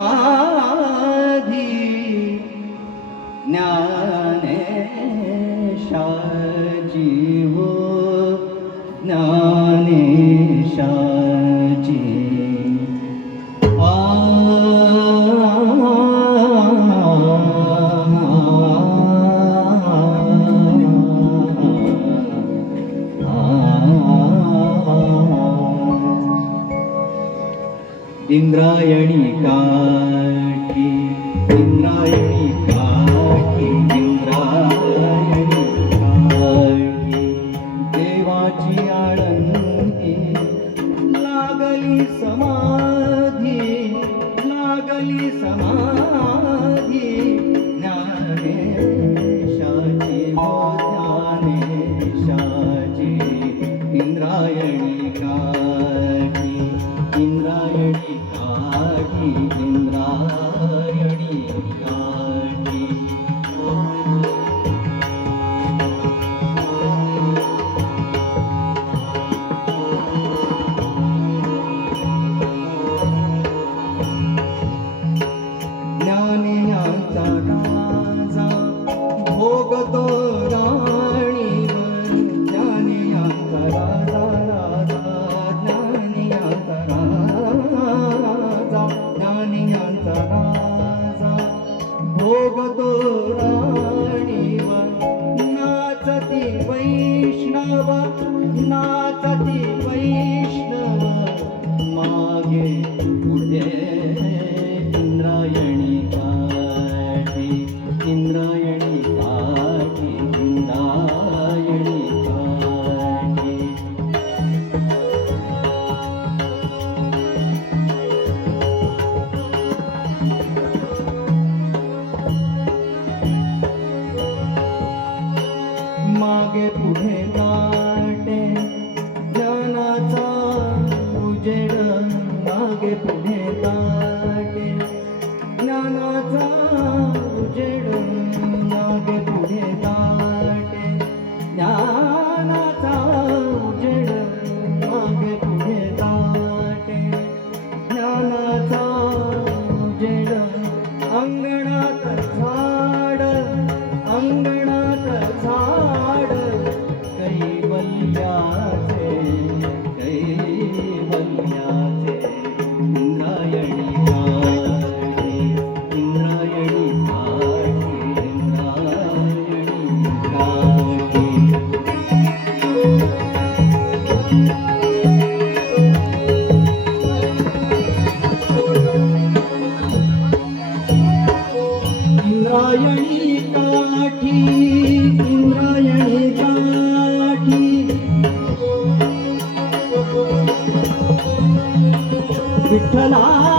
ज्ञानेशाजीवो ना इंद्रायणी काठी इंद्रायणी काठी इंद्रायणी काठी. देवाची ज्ञानियांचा काळाचा भोगतो लागे पुणे ताटे ज्ञानाचा उजेड लागे पुणे ताटे ज्ञानाचा उजेड लागे पुणे पाटे. ज्ञानाचा उजेड अंगणात झाड अंगण விட்டலா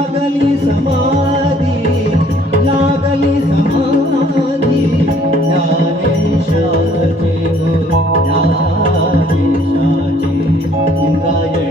लागली समाधी लागली समाधी ज्ञानेशाचे ज्ञानेशाचे इंद्रायण